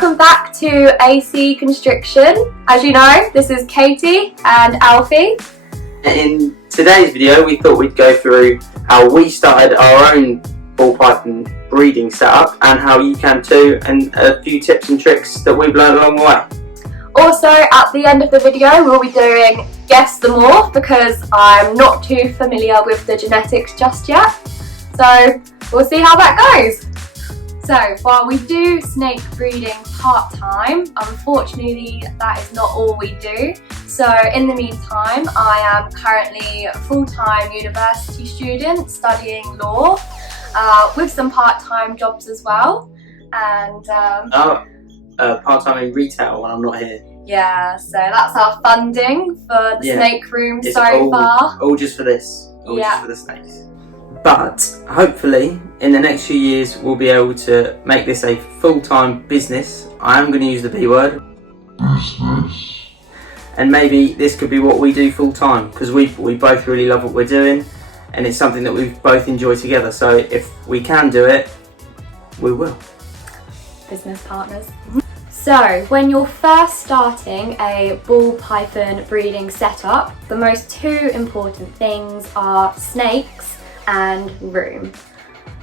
welcome back to AC Constriction. As you know, this is Katie and Alfie. In today's video, we thought we'd go through how we started our own ball python breeding setup and how you can too, and a few tips and tricks that we've learned along the way. Also, at the end of the video, we'll be doing Guess the Morph because I'm not too familiar with the genetics just yet. So we'll see how that goes. So while we do snake breeding part-time, unfortunately that is not all we do. So in the meantime, I am currently a full-time university student studying law with some part-time jobs as well. And part-time in retail when I'm not here. Yeah, so that's our funding for the snake room it's so far. All just for this, just for the snakes. But hopefully in the next few years we'll be able to make this a full-time business. I am going to use the B word. Business. And maybe this could be what we do full-time, because we both really love what we're doing and it's something that we both enjoy together. So if we can do it, we will. Business partners. So when you're first starting a ball python breeding setup, the most two important things are snakes and room.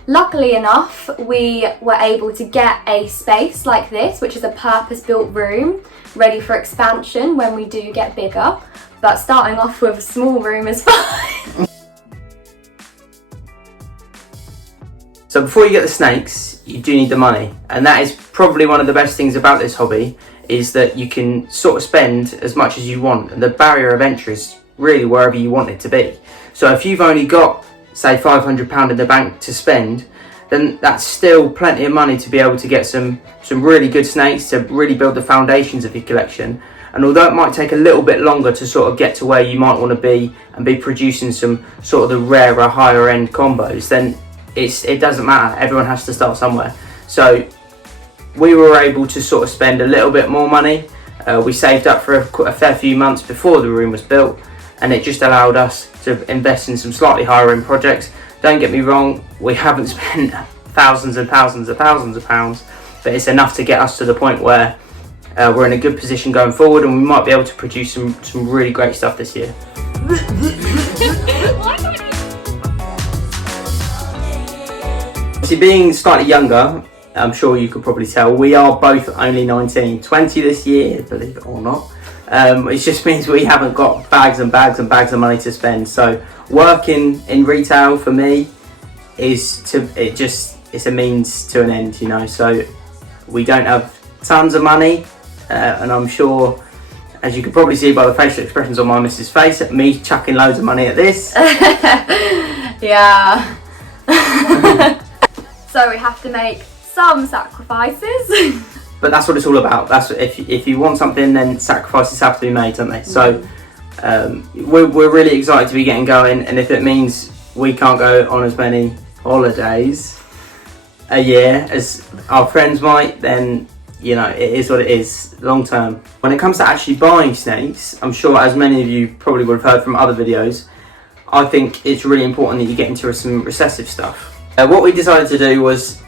Luckily enough, we were able to get a space like this, which is a purpose-built room ready for expansion when we do get bigger, but starting off with a small room is fine. So before you get the snakes, you do need the money, and that is probably one of the best things about this hobby, is that you can sort of spend as much as you want, and the barrier of entry is really wherever you want it to be. So if you've only got, say, £500 in the bank to spend, then that's still plenty of money to be able to get some really good snakes to really build the foundations of your collection. And although it might take a little bit longer to sort of get to where you might want to be and be producing some sort of the rarer, higher end combos, then it doesn't matter. Everyone has to start somewhere. So we were able to sort of spend a little bit more money. We saved up for a fair few months before the room was built, and it just allowed us to invest in some slightly higher end projects. Don't get me wrong, we haven't spent thousands and thousands of pounds, but it's enough to get us to the point where we're in a good position going forward, and we might be able to produce some really great stuff this year. See, being slightly younger, I'm sure you could probably tell, we are both only 19, 20 this year, believe it or not. It just means we haven't got bags and bags and bags of money to spend. So working in retail for me it's a means to an end, you know. So we don't have tons of money, and I'm sure, as you can probably see by the facial expressions on my missus' face, me chucking loads of money at this. Yeah. So we have to make some sacrifices. But that's what it's all about. That's if you want something, then sacrifices have to be made, don't they? So we're really excited to be getting going, and if it means we can't go on as many holidays a year as our friends might, then you know, it is what it is long term. When it comes to actually buying snakes, I'm sure, as many of you probably would have heard from other videos, I think it's really important that you get into some recessive stuff. What we decided to do was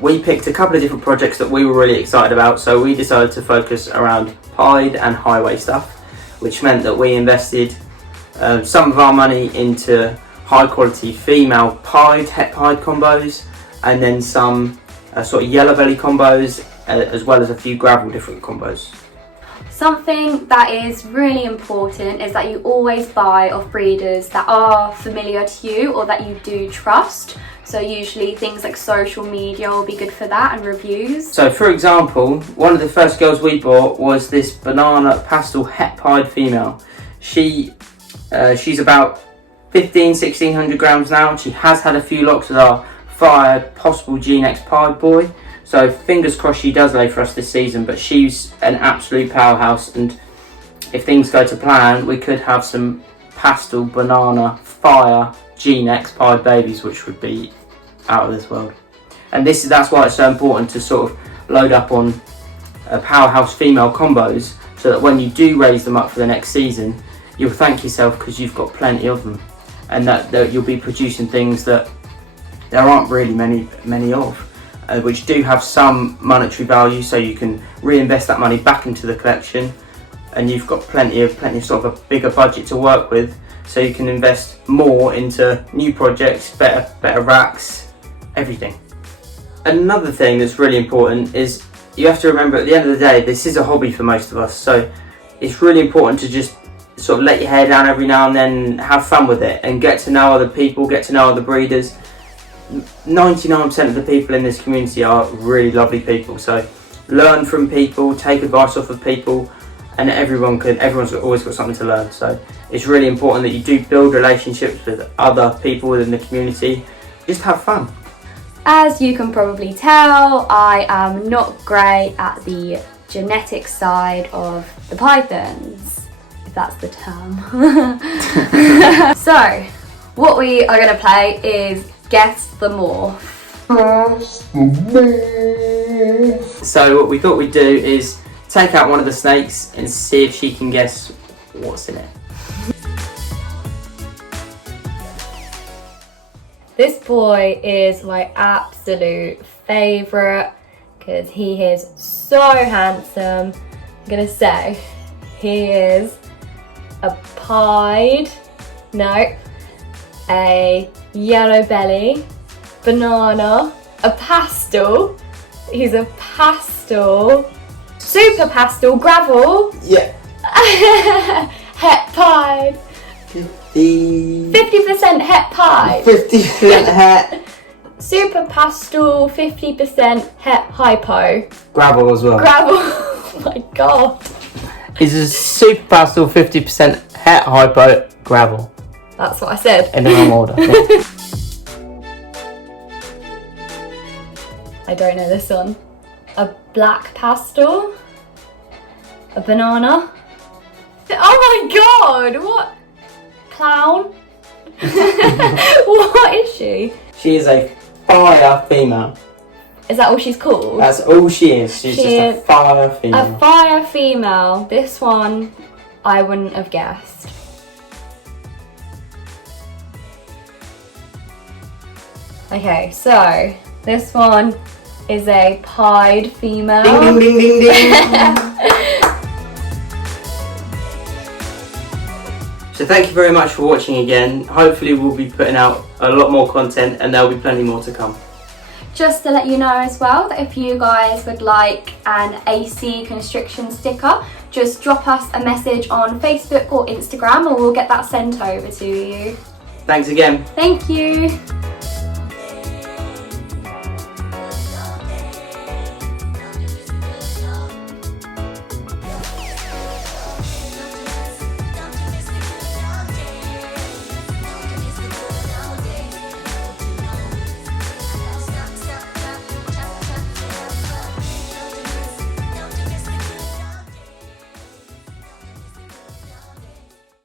we picked a couple of different projects that we were really excited about. So we decided to focus around pied and highway stuff, which meant that we invested some of our money into high quality female pied, het pied combos, and then some sort of yellow belly combos, as well as a few gravel different combos. Something that is really important is that you always buy off breeders that are familiar to you or that you do trust. So usually things like social media will be good for that, and reviews. So for example, one of the first girls we bought was this banana pastel het pied female. She's about 1600 grams now. She has had a few locks with our fired possible G-Nex pied boy. So fingers crossed she does lay for us this season, but she's an absolute powerhouse, and if things go to plan, we could have some pastel banana fire G-Nex pied babies, which would be out of this world. And that's why it's so important to sort of load up on powerhouse female combos, so that when you do raise them up for the next season, you'll thank yourself because you've got plenty of them, and that you'll be producing things that there aren't really many of. which do have some monetary value, so you can reinvest that money back into the collection, and you've got plenty of sort of a bigger budget to work with, so you can invest more into new projects, better racks, everything. Another thing that's really important is you have to remember, at the end of the day, this is a hobby for most of us, so it's really important to just sort of let your hair down every now and then, have fun with it, and get to know other people, get to know other breeders. 99% of the people in this community are really lovely people, so learn from people, take advice off of people, and everyone's always got something to learn. So it's really important that you do build relationships with other people within the community. Just have fun. As you can probably tell, I am not great at the genetic side of the pythons, if that's the term. So what we are going to play is Guess the Morph. So what we thought we'd do is take out one of the snakes and see if she can guess what's in it. This boy is my absolute favourite because he is so handsome. I'm gonna say he is a pied, no, a yellow belly, banana, a pastel. He's a pastel, super pastel, gravel. Yeah. Het pied. 50% het pied. 50% het. Super pastel, 50% het hypo. Gravel as well. Gravel. Oh my god. Is a super pastel, 50% het hypo gravel. That's what I said. In the wrong order. Yeah. I don't know this one. A black pastel. A banana. Oh my god, what? Clown? What is she? She is a fire female. Is that all she's called? That's all she is. She's just a fire female. A fire female. This one I wouldn't have guessed. Okay, so this one is a pied female. Ding ding ding ding ding. So thank you very much for watching again. Hopefully we'll be putting out a lot more content and there'll be plenty more to come. Just to let you know as well that if you guys would like an AC Constriction sticker, just drop us a message on Facebook or Instagram and we'll get that sent over to you. Thanks again. Thank you.